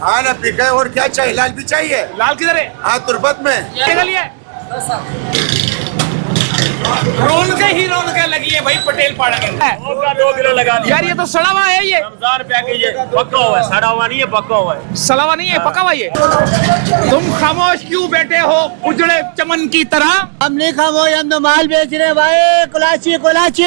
हाँ ना पिका और क्या चाहिए? लाल भी चाहिए। लाल किधर है? हाँ तुरबत में रौनक ही रौनक लगी है भाई पटेल पाड़ा के अंदर। 2 किलो लगा दिया यार ये तो सड़ा हुआ है, ये रमजान पैकेज है, पक्का हुआ है, सड़ा हुआ नहीं है, पक्का हुआ है। सड़ा हुआ नहीं है, पका हुआ ये। तुम खामोश क्यों बैठे हो उजड़े चमन की तरह? हम नहीं खामोश, हम तो माल बेच रहे हैं भाई। कुलाची कुलाची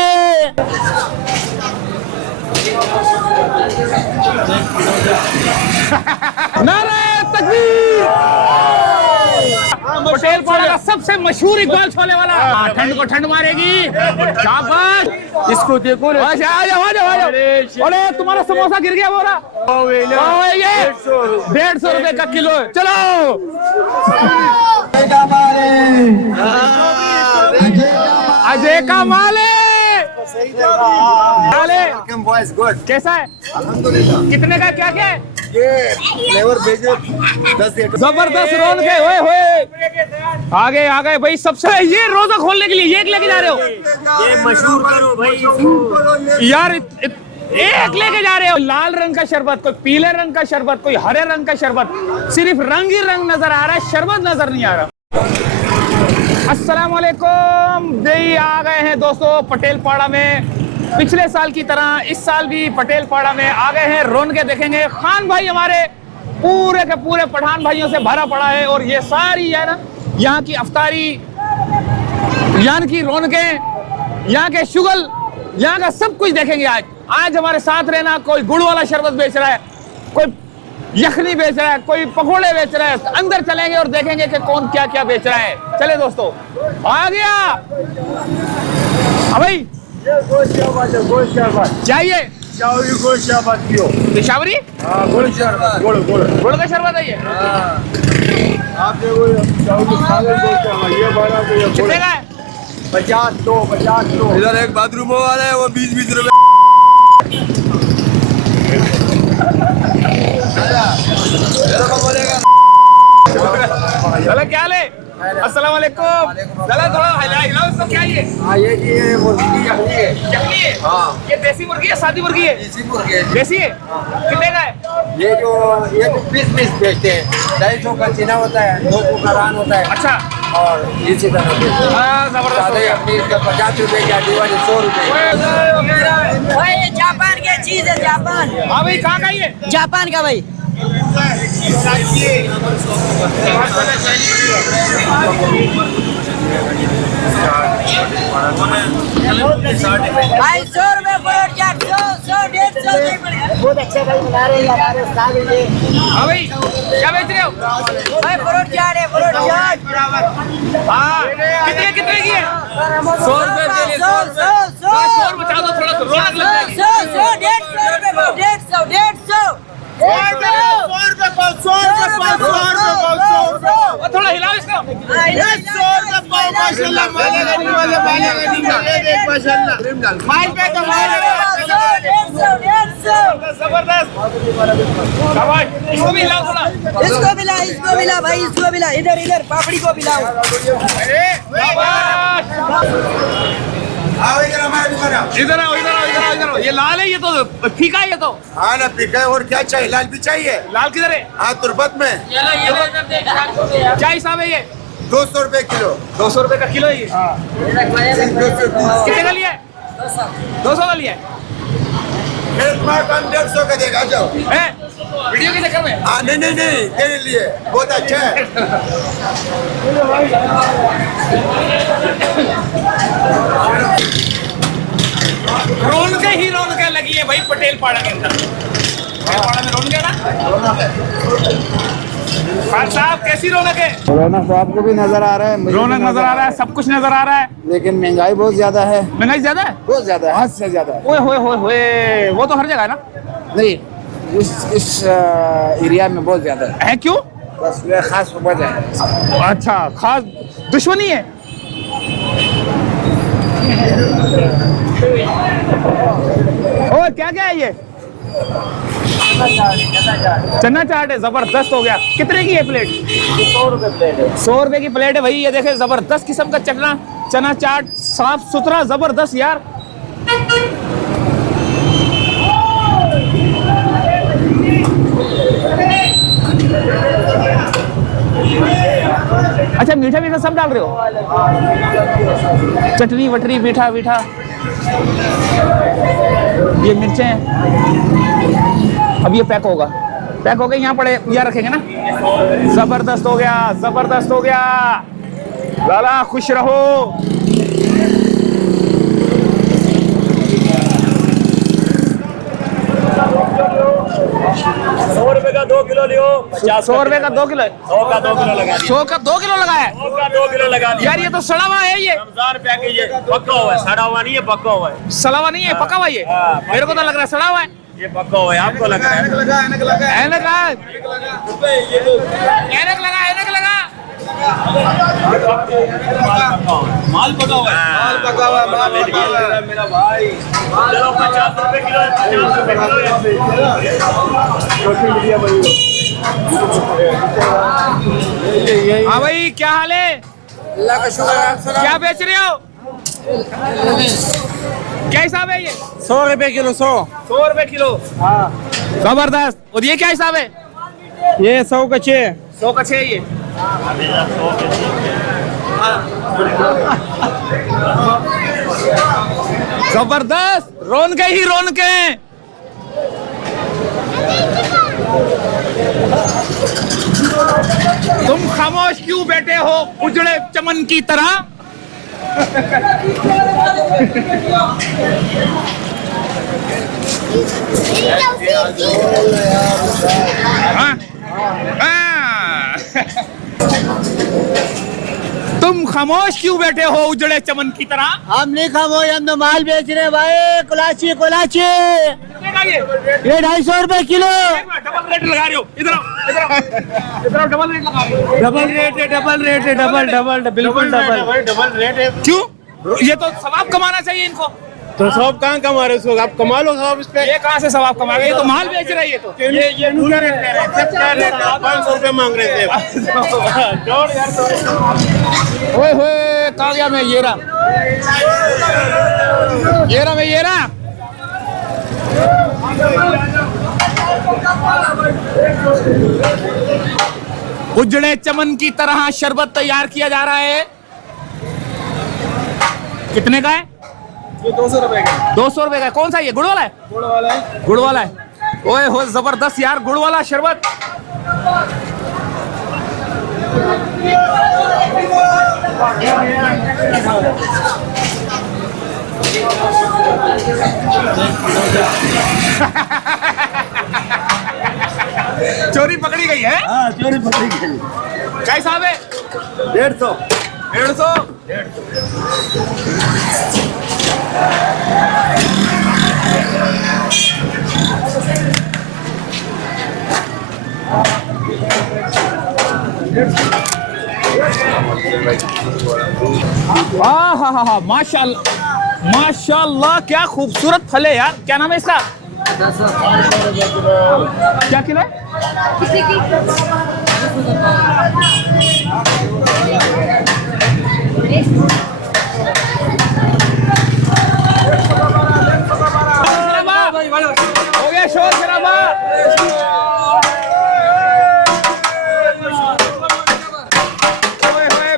नारे तकबीर। पटेल पाड़ा का सबसे मशहूर इकबाल छोले वाला। ठंड को ठंड मारेगी। शाबाश, इसको देखो। आ जाओ। अरे तुम्हारा समोसा गिर गया बोला। 150 रुपए का किलो। चलो अजय का माल है। कैसा है? कितने का क्या क्या है? ये फ्लेवर भेजो 10 जबरदस्त रोल के हुए आ गए भाई। सबसे ये रोजा खोलने के लिए एक लेके जा रहे हो? ये मशहूर करो भाई यार एक लेके जा रहे हो। लाल रंग का शरबत, कोई पीले रंग का शरबत, कोई हरे रंग का शरबत। सिर्फ रंग ही रंग नजर आ रहा है, शरबत नजर नहीं आ रहा। अस्सलाम वालेकुम। दही आ गए हैं दोस्तों पटेल पाड़ा में। पिछले साल की तरह इस साल भी पटेल पाड़ा में आ गए हैं। रौनकें देखेंगे। खान भाई हमारे पूरे के पूरे पठान भाइयों से भरा पड़ा है। और ये सारी है ना यहाँ की अफ्तारी, यहाँ की रौनकें, यहाँ के शुगल, यहाँ का सब कुछ देखेंगे आज हमारे साथ रहना। कोई गुड़ वाला शरबत बेच रहा है, कोई यखनी बेच रहा है, कोई पकोड़े बेच रहा है। अंदर चलेंगे और देखेंगे कि कौन क्या क्या बेच रहा है। चले दोस्तों, आ गया भाई। चाहिए पेशावरी? गुड़ का शरबत है ये। कितने का है? 50 इधर एक बाथरूम वाला है, वो 20 रुपए। चलो क्या ले? अस्सलाम वालेकुम। चलो थोड़ा हिलाओ इसको। क्या ये? ये जी ये मुर्गी की यखनी है। यखनी है? हाँ। ये देसी मुर्गी है, सादी मुर्गी है? देसी मुर्गी है। देसी है। कितने का है? ये जो पीस बेचते हैं, 250 का चीना होता है, 200 का रान होता है। अच्छा। और इसी तरह जबरदस्त। 50 रुपए की हड्डी वाली 100 रुपए। भाई जापान की चीज है, जापान। हाँ भाई, कहाँ का ये? जापान का भाई। भाई 100 रुपए परोठ चाट, 100 150 बहुत अच्छा भाई बना रहे हैं हमारे साथ ये। हाँ भाई, क्या बेच रहे हो? भाई परोठ चाट है, परोठ चाट। हाँ, कितने की है? 100 रुपए के लिए 100 बचा दो थोड़ा, रौनक लग जाएगी। 100 150 रुपए, 150 थोड़ा हिलाओ इसको। जबरदस्त। इसको भी हिलाओ थोड़ा। इसको मिला भाई, इसको मिला। इधर पापड़ी को मिलाओ। इधर आओ। ये लाल है, ये तो फीका है ये तो। हाँ ना पिका और क्या चाहिए? लाल भी चाहिए। लाल किधर है? हाँ तुरबत में। क्या हिसाब है ये? 200 रुपए किलो। 200 रुपए का किलो है ये। कितने का लिया है? 200 का लिया है। 150 का देगा, जाओ। वीडियो के चक्कर में? हाँ नहीं तेरे लिए बहुत अच्छा है। रौनक ही रौनक लगी है भाई पटेल पाड़ा के अंदर। पटेल पाड़ा में रौनक है ना? खान साहब कैसी रौनक है? रौनक तो आपको भी नजर आ रहा है, रौनक नजर आ रहा है, सब कुछ नजर आ रहा है, लेकिन महंगाई बहुत ज्यादा है। महंगाई ज्यादा है? बहुत ज्यादा है, हद से ज्यादा है। ओए होए, वो तो हर जगह है ना? नहीं, इस एरिया में बहुत ज्यादा है। क्यों? बस ये खास वजह है। अच्छा, खास दुश्मनी है। और क्या क्या है ये? चना चाट है, जबरदस्त हो गया। कितने की है प्लेट? 100 रुपए प्लेट है। 100 रुपए की प्लेट है भाई। ये देखे, जबरदस्त किस्म का चना चाट, साफ सुथरा, जबरदस्त यार। अच्छा मीठा मीठा सब डाल रहे हो, चटनी वटनी मीठा मीठा, ये मिर्चें। अब ये पैक होगा, पैक हो गया, यहाँ पड़े यहाँ रखेंगे ना। जबरदस्त हो गया, जबरदस्त हो गया। लाला खुश रहो। 100 रुपए का 2 किलो लियो, 100 रुपए का 2 किलो, 100 का 2 किलो लगा दिया, 100 का 2 किलो लगा है 100 का 2 किलो लगा दिया। यार। ये तो सड़ा हुआ है, ये रमजान पैकेज है, पक्का हुआ है, सड़ा हुआ नहीं है, पक्का हुआ है। सड़ा हुआ नहीं है, पका हुआ ये। हाँ। मेरे को तो लग रहा है सड़ा हुआ है। ये पक्का हुआ है, आपको लग रहा है। ऐनक लगा, ऐनक लगा। माल पका हुआ है, माल पका हुआ है मेरा भाई। चलो 50 रुपए किलो है, 50 रुपए किलो है। हाँ भाई, क्या हाल है? अल्लाह का शुक्र। क्या बेच रहे हो? क्या हिसाब है ये? 100 रुपए किलो, 100 रुपए किलो। हाँ, जबरदस्त। और ये क्या हिसाब है? ये 100 का 6। 100 का 6 ये। जबरदस्त, रौनकें ही रौनकें। तुम खामोश क्यों बैठे हो उजड़े चमन की तरह? हाँ? हाँ। तुम खामोश क्यों बैठे हो उजड़े चमन की तरह? हम नहीं खामोश, हम तो माल बेच रहे हैं भाई। कुलाची कुलाची ये 250 रुपए किलो। डबल रेट लगा रहे हो, इधर आओ, इधर आओ, इधर आओ, डबल रेट लगा रहे हो। डबल रेट है, डबल रेट है, डबल बिल्कुल डबल। डबल रेट है। क्यों? ये तो सवाब कमाना चाहिए इनको। तो सब कहाँ कमा रहे हो? आप कमा लो सब इस पे। ये कहाँ से सवाब कमा गए? ये तो माल बेच रहा है। ये तो ये क्या रेट ले रहे हैं? क्या रेट है? 500 रुपए मांग रहे थे। जोड़ यार। ओए होए, कहाँ गया मैं? ये रहा, ये रहा मैं, ये रहा। उजड़े चमन की तरह शरबत तैयार किया जा रहा है। कितने का है? ये 200 रुपए का। 200 रुपए का। कौन सा? ये गुड़ वाला है? गुड़ वाला है। गुड़ वाला है। ओए हो, जबरदस्त यार, गुड़ वाला शरबत। चोरी पकड़ी गई है। हाँ, चोरी पकड़ी गई। क्या हिसाब है? 150। 150। हाँ, माशाल्लाह माशाल्लाह, क्या खूबसूरत फल है यार। क्या नाम है इसका? क्या किलो है? हो गया शोर शराबा।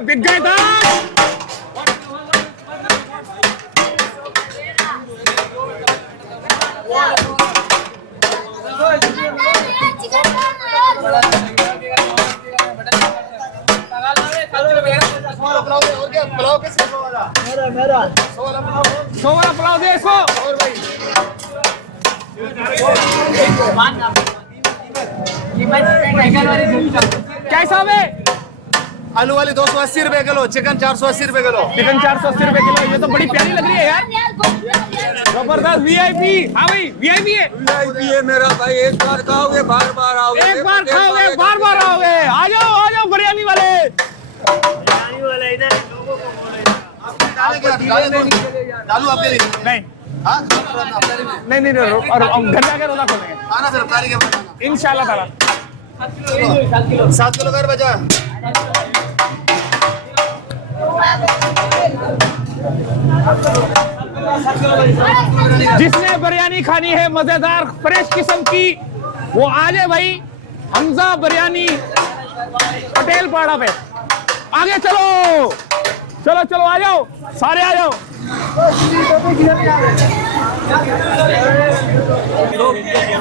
बिक गए था। सोवरा पुलाव दे इसको। क्या हिसाब है? आलू वाली 280 रुपए किलो, चिकन 480 रुपए किलो। चिकन 480 रुपए किलो। ये तो बड़ी प्यारी लग रही है यार, जबरदस्त। वीआईपी। हाँ भाई, वीआईपी है। वीआईपी है मेरा भाई। एक बार खाओगे बार बार आओगे। एक बार खाओगे बार बार आओगे। आ जाओ बिरयानी वाले। बिरयानी वाला इधर लोगों को बोले। डालू आपके लिए। नहीं नहीं, और घर जाकर रोजा खोलेंगे खाना सिर्फ तारीख है इंशाल्लाह ताला। 7 किलो कर बचा। जिसने बिरयानी खानी है मजेदार फ्रेश किस्म की, वो आ जाए भाई। हमजा बिरयानी, पटेल पाड़ा पे। आगे चलो चलो चलो, आ जाओ सारे, आ जाओ।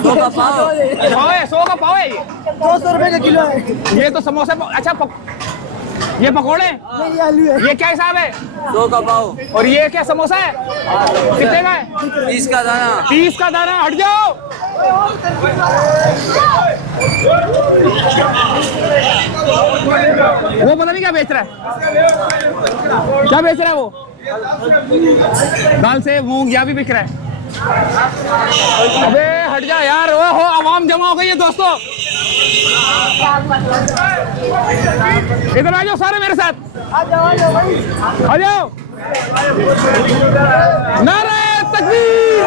100 का पाव। 100 का पाव है ये। 200 रुपए का किलो है। ये तो समोसे अच्छा ये पकोड़े, ये आलू है। ये क्या हिसाब है? 100 का पाव। और ये क्या समोसा है? कितने का है? 30 का दाना। 30 का दाना। हट जाओ। वो पता नहीं क्या बेच रहा है, क्या बेच रहा है वो? दाल से मूंग या भी बिक रहा है। अबे हट जा यार, वो हो आवाम जमा हो गई है दोस्तों। इधर आ जाओ सारे मेरे साथ, आ जाओ। नारे तकबीर।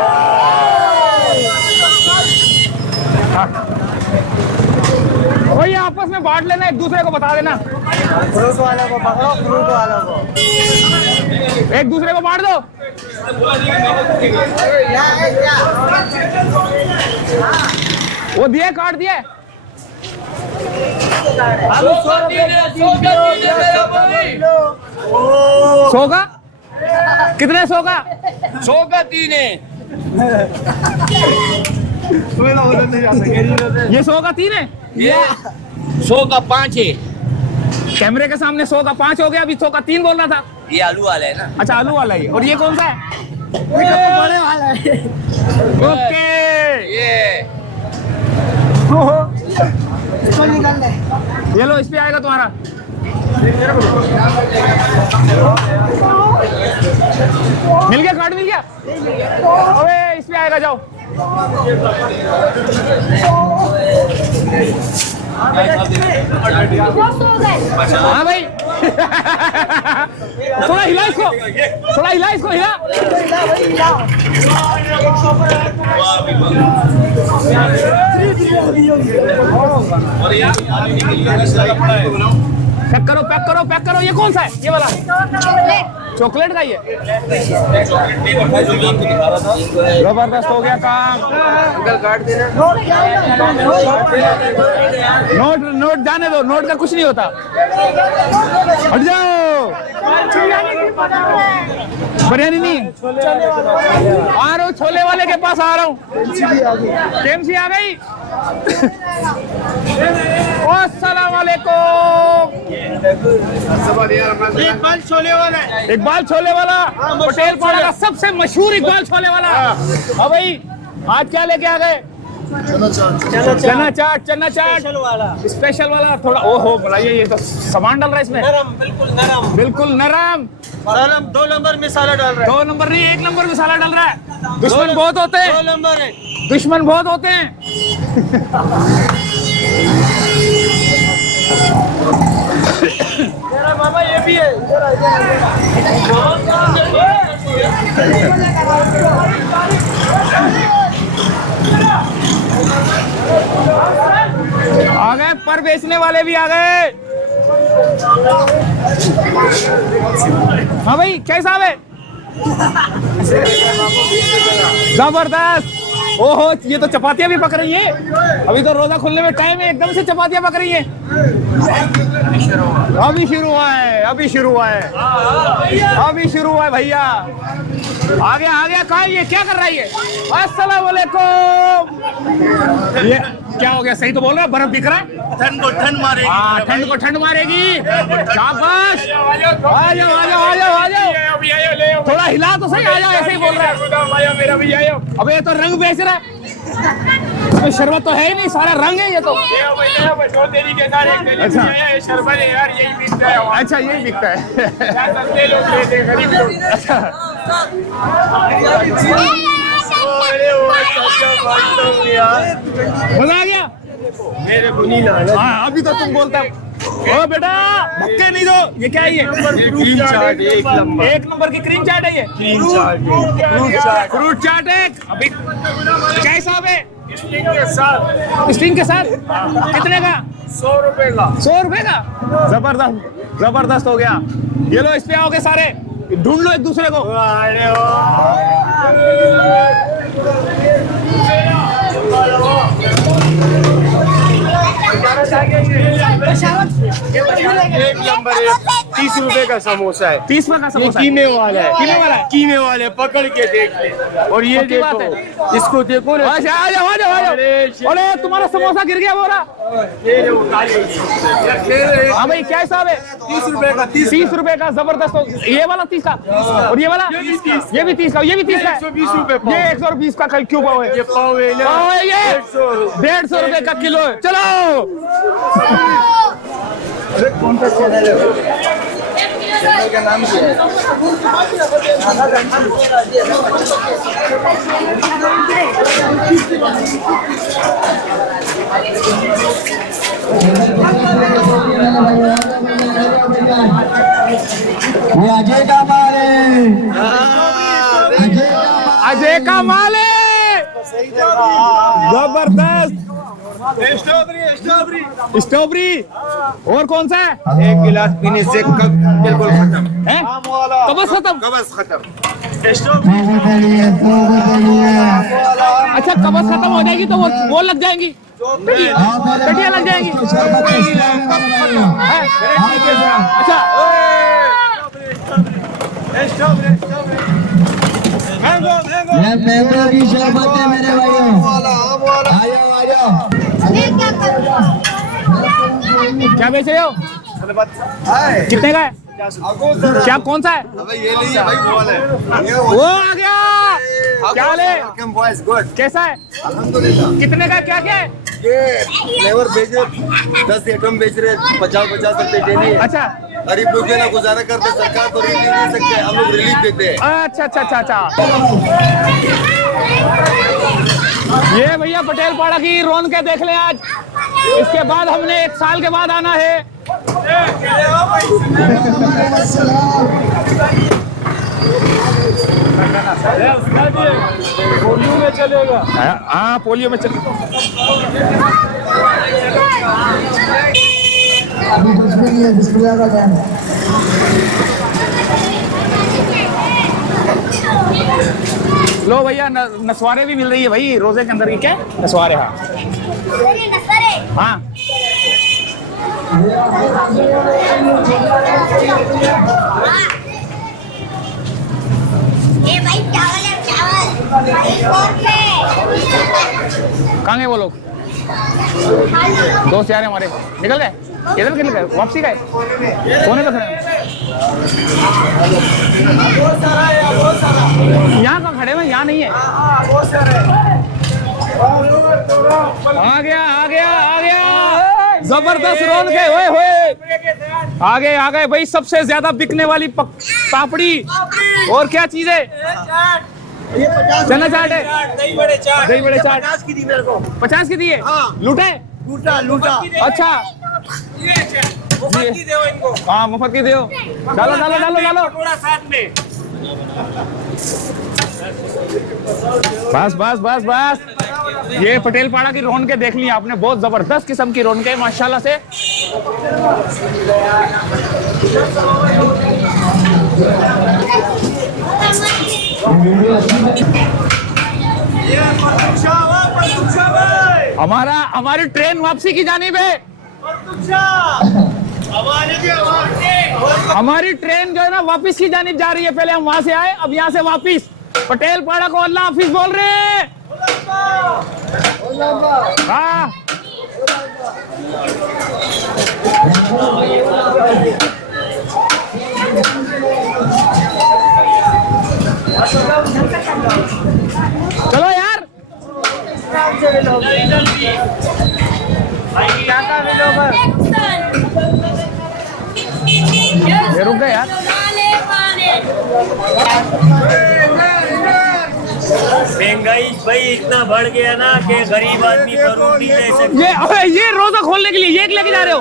वही आपस में बांट लेना, एक दूसरे को बता देना। फ्रूट वाला को पकड़ो, फ्रूट वाला को। एक दूसरे को बांट दो। वो दिए, काट दिए। 100 का कितने? 100 का 100 का 3 है। ये 100 का 3 है। ये 100 का 5 है। कैमरे के सामने 100 का 5 हो गया, अभी 100 का 3 बोल रहा था। ये आलू वाला है ना। अच्छा आलू वाला ही। और ये कौन सा है? बड़े वाला है। ओके, ये इसको निकाल ले। ये लो, इस पे आएगा तुम्हारा। मिल गया, कार्ड मिल गया। अबे इस पे आएगा, जाओ। हाँ भाई थोड़ा हिला इसको, थोड़ा हिला इसको, हिला। पैक करो पैक करो पैक करो। ये कौन सा है? ये वाला चॉकलेट का ही है। जबरदस्त हो गया काम। नोट नोट जाने दो, नोट का कुछ नहीं होता। हट जाओ। बिरयानी नहीं आ रहा हूँ, छोले वाले के पास आ रहा हूँ। केएमसी आ गई। अस्सलाम वालेकुम। इकबाल छोले वाला है। इकबाल छोले वाला, पटेल पाड़ा का सबसे मशहूर इकबाल छोले वाला। हाँ भाई, आज क्या लेके आ गए? चना चाट। चना चाट स्पेशल वाला। थोड़ा ओहो बुलाइए, ये तो सामान डाल रहा है इसमें। नरम, बिल्कुल नरम। बिल्कुल नरम। 2 नंबर मसाला डाल रहा है। 2 नंबर नहीं, 1 नंबर मसाला डाल रहा है। दुश्मन बहुत होते हैं। 2 नंबर है। दुश्मन बहुत होते हैं। मेरा मामा ये भी है। आ गए, पर बेचने वाले भी आ गए। हाँ भाई, क्या हिसाब है? जबरदस्त। ओहो, ये तो चपातियां भी पक रही हैं। अभी तो रोजा खुलने में टाइम है, एकदम से चपातियां पक रही हैं। अभी शुरू हुआ है, अभी शुरू हुआ है, अभी शुरू हुआ है भैया। आ गया कहा? ये क्या कर रहा है ये? अस्सलाम वालेकुम। ये क्या हो गया? सही तो बोल रहा है, बर्फ दिख रहा है। ठंड को ठंड मारेगी। हाँ, ठंड को ठंड मारेगी। शाबाश। आ जाओ आ जाओ आ जाओ आ जाओ। थोड़ा हिला तो सही, आ जाओ। ऐसे ही बोल रहा है मेरा भी। अब ये तो रंग बेच रहा है, इसमें शरबत तो है ही नहीं, सारा रंग है ये तो। अच्छा यही बिकता है। अच्छा मजा आ गया मेरे को नहीं लगा। हाँ अभी तो तुम बोलता ओ बेटा धक्के नहीं दो। ये क्या है? ये क्रीम चाट। एक नंबर की क्रीम चाट है ये। फ्रूट चाट है। अभी क्या हिसाब है? स्टिंग के साथ कितने का? 100 रुपए का। 100 रुपए का। जबरदस्त जबरदस्त हो गया। ये लो, इस पे आओगे सारे, ढूंढ लो एक दूसरे को। एक नंबर है। ₹30 का समोसा है। 30 का ये समोसा है। कीमे वाला है, कीमे वाला है? कीमे वाले पकड़ के देख ले। और ये पक्की बात देखो, इसको देखो ना। अच्छा, आ जाओ आ जाओ आ जाओ। अरे तुम्हारा समोसा गिर गया बोला। हाँ भाई क्या हिसाब है? ₹30 का जबरदस्त। ये वाला 30 का और ये वाला ये भी 30 का, ये भी 30 का है। 120 पाव। ये 120 का क्यों पाव है? ये पाव है ना, पाव है ये 150 ₹150 का किलो है। चलो कौन सा चैनल है? चैनल का नाम क्या है? ये अजय का माल है। अजय का माल है। जबरदस्त स्ट्रॉबेरी। और कौन सा है? एक गिलास पीने से बिल्कुल खत्म हैं? कबस खत्म। कबस खत्म। अच्छा कबस खत्म हो जाएगी तो वो लग जाएंगी, टटिया लग जाएंगी। हैं? अच्छा ये मैंगो की शरबत है मेरे भाइयों। आ जाओ। क्या बेच रहे हो? कितने का है? क्या कौन सा है? ये नहीं है भाई, वो वाला है। वो आ गया। क्या ले? गुड। कैसा है? अल्हम्दुलिल्लाह। कितने का? क्या क्या है? ये फ्लेवर बेच रहे, 10 आइटम बेच रहे, 50-50 रुपए डेली है। अच्छा गरीब लोग ना गुजारा करते, सरकार तो रिलीफ नहीं सकते, हम लोग रिलीफ देते हैं। अच्छा अच्छा अच्छा अच्छा। ये भैया पटेल पाड़ा की रौनक देख लें आज। इसके बाद हमने 1 साल के बाद आना है। पोलियो में चलेगा। हाँ पोलियो में चल। अभी कुछ भी नहीं है, बिस्मिल्लाह का ध्यान है। लो भैया नसवारे भी मिल रही है भाई रोजे के अंदर की। क्या नसवारे? हाँ हाँ ये भाई चावल है चावल। कहाँ गए वो लोग? दोस्त यार हमारे निकल गए। किधर निकल गए? वापसी गए? कोने पे खड़े हैं? यहाँ कहाँ खड़े हैं? यहाँ नहीं है। आ गया आ गया आ गया। जबरदस्त रौनक है। ओए होए आ गए भाई। सबसे ज्यादा बिकने वाली पापड़ी और क्या चीज है? चना चाट है। दही बड़े चाट। 50 की दी मेरे को। 50 की दी है? लूटे? लूटा। अच्छा मुफ्त की दो इनको। हाँ मुफ्त की दो। डालो थोड़ा साथ में। बस ये पटेल पाड़ा की रौनकें देख ली आपने। बहुत जबरदस्त किस्म की रौनकें माशाल्लाह से। हमारी ट्रेन वापसी की जानिब है। हमारी ट्रेन जो है ना वापस की जानिब जा रही है। पहले हम वहां से आए, अब यहाँ से वापस। पटेल पाड़ा को अल्लाह हाफिज बोल रहे हैं। हाँ चलो यार। ये रुक गए यार। महंगाई भाई इतना बढ़ गया ना कि गरीब आदमी फ्रूट नहीं ले सकते। ये रोजा खोलने के लिए ये एक लेके जा रहे हो?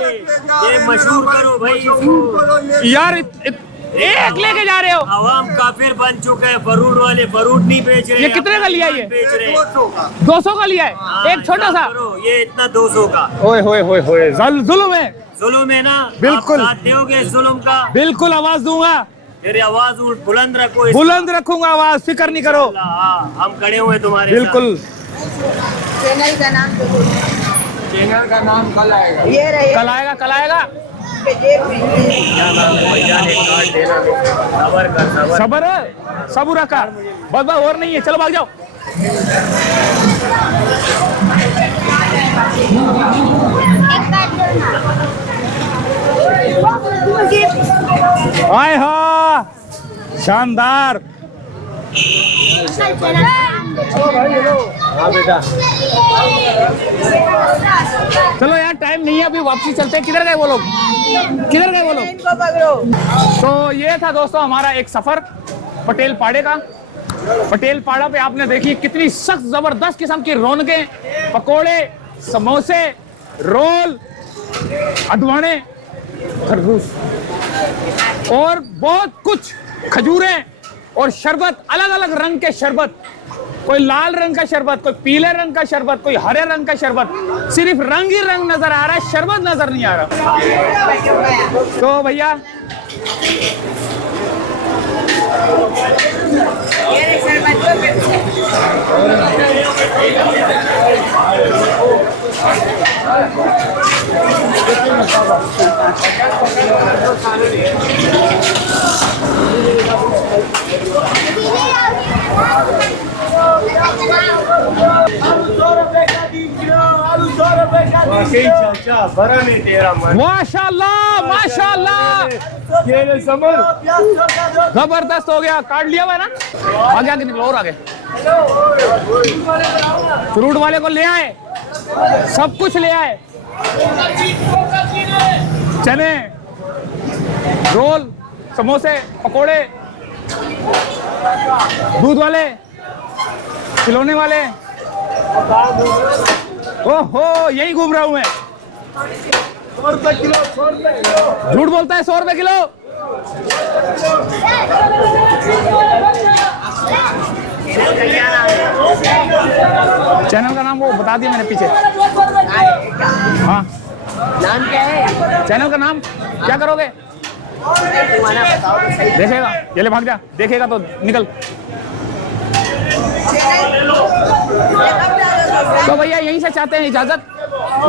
ये मशहूर करो भाई इसको। यार एक लेके जा रहे हो? आवाम काफिर बन चुका है। फ्रूट वाले फ्रूट नहीं बेच रहे। ये कितने का लिया? ये बेच रहे 200 का लिया है। एक छोटा सा। ये इतना 200 का। ओए होए जुल्म है। जुल्म है ना? बिल्कुल। आप साथ दोगे जुल्म का? बिल्कुल आवाज दूंगा। तेरी आवाज बुलंद रखो। बुलंद रखूंगा आवाज, फिक्र नहीं करो। हम खड़े हुए तुम्हारे बिल्कुल। चैनल का नाम चैनल का नाम कल आएगा। ये रहे। कल आएगा सबर सबूर रखा बस बस और नहीं है, चलो भाग जाओ। आए हा शानदार। चलो यार टाइम नहीं है, अभी वापसी चलते हैं। किधर गए वो लोग, किधर गए वो लोग? तो ये था दोस्तों हमारा एक सफर पटेल पाड़े का। पटेल पाड़ा पे आपने देखी कितनी सख्त जबरदस्त किस्म की रौनकें, पकोड़े, समोसे, रोल, अदवाने, खरगोश और बहुत कुछ, खजूरें और शरबत, अलग अलग रंग के शरबत। कोई लाल रंग का शरबत, कोई पीले रंग का शरबत, कोई हरे रंग का शरबत। सिर्फ रंग ही रंग नजर आ रहा है, शरबत नजर नहीं आ रहा। तो भैया माशाल्लाह माशाल्लाह, जबरदस्त हो गया। काट लिया हुआ है ना, आगे आगे निकलो और आगे। फ्रूट वाले को ले आए, सब कुछ ले आए, चने, रोल, समोसे, पकोड़े, दूध वाले, खिलौने वाले। ओहो यही घूम रहा हूं मैं। 100 रुपए किलो, 100 रुपए किलो। झूठ बोलता है, 100 रुपए किलो। चैनल का नाम वो बता दिया मैंने पीछे। हाँ नाम क्या है? चैनल का नाम क्या करोगे? देखेगा, ये ले भाग जा, देखेगा तो निकल। तो भैया यहीं से चाहते हैं इजाजत।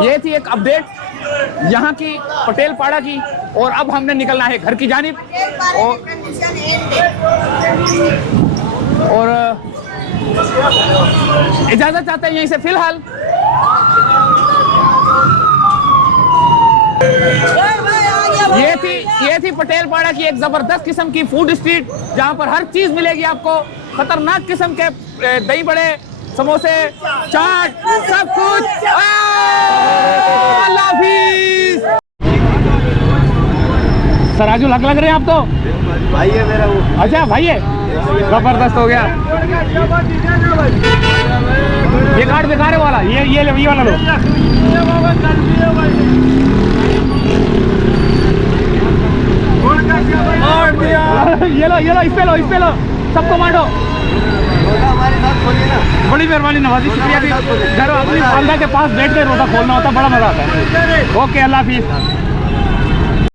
ये थी एक अपडेट यहाँ की पटेल पाड़ा की, और अब हमने निकलना है घर की जानिब। और इजाजत चाहते हैं यहीं से फिलहाल। ये थी पटेल पाड़ा की एक जबरदस्त किस्म की फूड स्ट्रीट, जहां पर हर चीज मिलेगी आपको। खतरनाक किस्म के दही बड़े, समोसे, चाट, सब कुछ। अल्लाह हाफिज। सराजू लग रहे हैं आप तो। भाई है मेरा वो। अच्छा भाई है, जबरदस्त हो गया। ये कार्ड बेकार है वाला, ये वाला लो। ये लो, इस पे लो, सबको बांटो। हमारे साथ खोलिए ना। बड़ी मेहरबानी नवाजी, शुक्रिया। घर अपनी वालदा के पास बैठ के रोटा खोलना होता, बड़ा मजा आता है। ओके, अल्लाह हाफिज।